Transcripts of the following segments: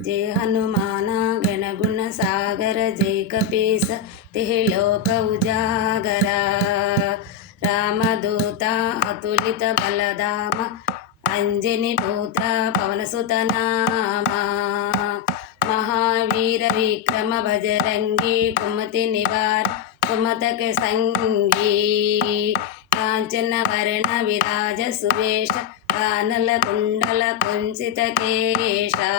जय हनुमान गण गुण सागर, जय कपीस तिहि लोक उजागरा। रामदूता अतुलित बलधाम, अंजनी पुत्र पवन सुत नामा। महावीर विक्रम बजरंगी, कुमति निवार कुमत के संगी। कांचन वर्ण विराज सुवेश, कानल कुंडल कुंचित केशा।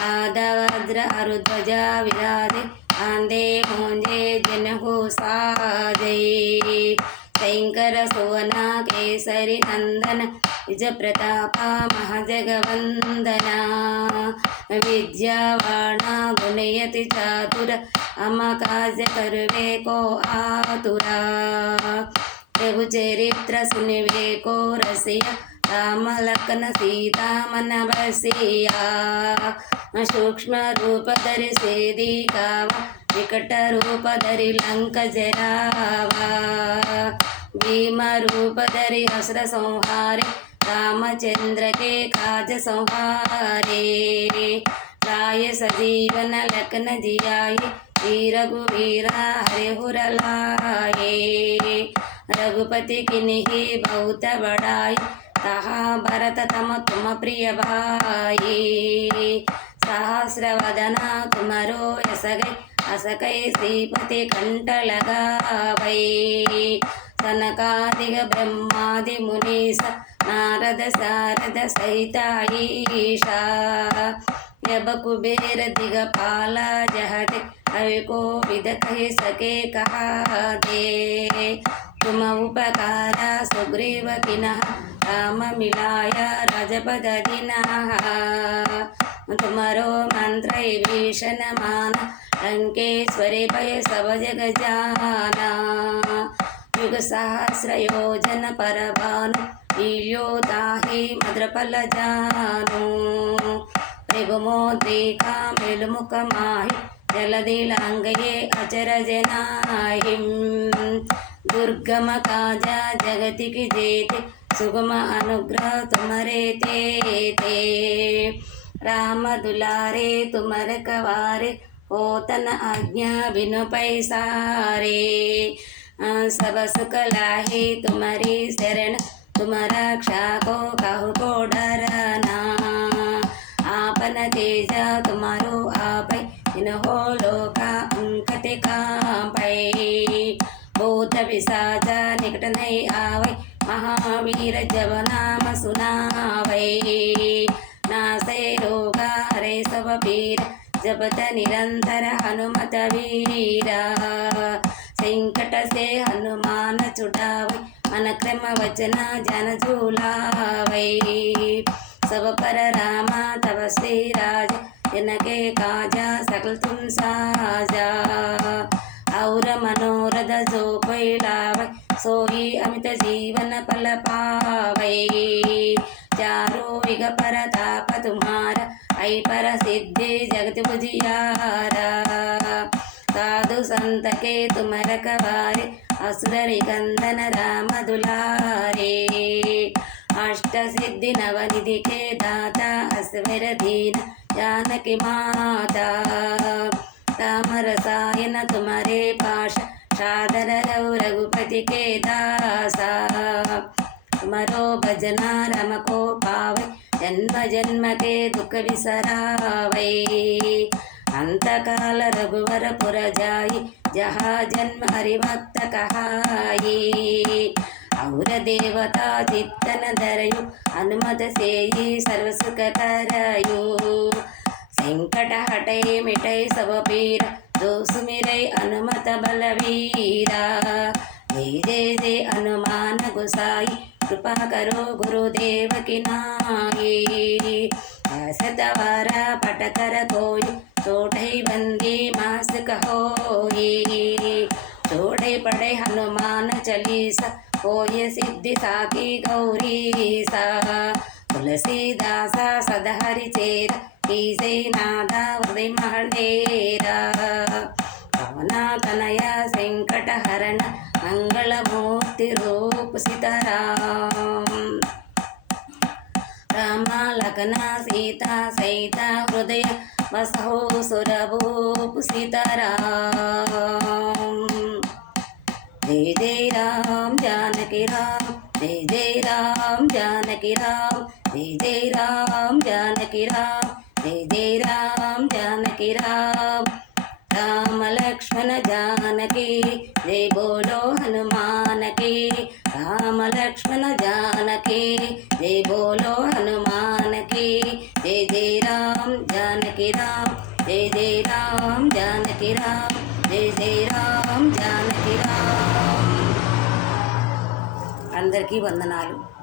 आदवज्र अरुध्वजा विराजे, आंधे मोंजे जनेऊ साजे। शंकर सुवन केसरी नंदन, निज प्रताप महाजगवंदना। विद्यावान गुणयति चातुर, अमकाज करुवे को आतुरा। प्रभु चरित्र सुनिवे को रसिया, राम लखन सीता मन बसिया। सूक्ष्म रूप धरि सिद्धि गावा, विकट रूप धरि लंक जरावा। भीम रूप धरि असुर संहारे, रामचंद्र के काज संहारे। लाए सजीवन लखन जियाए, वीर रघुवीरा हरिहुर लाए। रघुपति किन्हीं बहुत बड़ाई, कहा भरत तम तुम प्रिय भाई। सहस्र वदना तुमरो यस गई, अस कई श्रीपति कंठ लगावै। सनकादिक ब्रह्मादि मुनीस, नारद सारद सहित ईशा। जब कुबेर दिगपाल जहते, कवि को विद कहि सके कहा दे। तुम उपकारा सुग्रीव किन्ह, राम मिलाया राजपद दीन्हा। तुमरो मंत्र भीषण माना, लंकेश्वरी भय सब जग जाना। युग सहस्र योजन पर भानु, लील्यो ताहि मद्रपल जानु। मृगमोद्रेका मेलुमुख माहि, जलधि लांघये अचरज नाहिं। दुर्गम काज जगति की जेते, सुगम अनुग्रह तुमरे तेते। राम दुलारे तुमर कवारे, होतन आज्ञा बिनु पैसारे। सब सुख लाहे तुम्हारी शरण, तुम रक्षा को कहु को डरना। आपन तेजा तुम्हारो आपै, तिन्हो लोका अंकते कांपै। भूत पिशाच निकट नहीं आवै, महावीर जब नाम सुनावै। नासै रोगा हरै सब पीर, जपत निरंतर हनुमत वीरा। संकट से हनुमान छुड़ावै, मन क्रम वचन जन झूलावै। सब पर रामा तपस्वी राज, जिनके काजा सकल तुम साजा। और मनोरथ जो कोई लावै, सोई अमित जीवन फल पावै। चारों युग परताप तुम्हारा, ऐ पर सिद्धि जगत उजियारा। साधु संत के तुम रखवारे, असुर निकंदन राम दुलारे। अष्ट सिद्धि नवनिधि के दाता, असवर दीन जानकी माता। राम रसायन तुम्हारे पाश, सादर रघुपति के दासा। तुमरो भजना राम को पावै, जन्म जन्म के दुख बिसरावै। अंत काल रघुवर पुर जाई, जहाँ जन्म हरिभक्त कहाई। और देवता चित्तन धरयु, हनुमत सेई सर्व सुख करयु। संकट हटै मिटै सब पीरा, जो सुमिरै हनुमत बलवीरा। जय जय जय हनुमान गोसाई, कृपा करो गुरुदेव की नाई। सतवारा पट कर कोई, छोड़ै बंदी मास कहोई। छोड़ै पढ़े हनुमान चालीसा, होय सिद्धि साकी गौरीसा। तुलसीदासा सदा हरि चेरा, ईसे नादा हृदय महडेरा। पवना तनया संकट हरण, मंगल मूर्ति रूप सीताराम। राम लखन లఖన సీత సైత హృదయ వసహో సురభూపు సీతారాం జయ జయ రామ్ జానకి రామ్ జయ జయ రామ్ జానకి రామ్ జయ జయ రామ్ జానకి రామ్ జయ జయ రామ్ జానకి రామ్ రామ లక్ష్మణ జానకి జయ బోలో హనుమాన్ की राम लक्ष्मण जानकी जय बोलो हनुमान की जय जय राम जानकी राम जय जय राम जानकी राम जय जय राम जानकी राम। అందరికీ వందనాలు।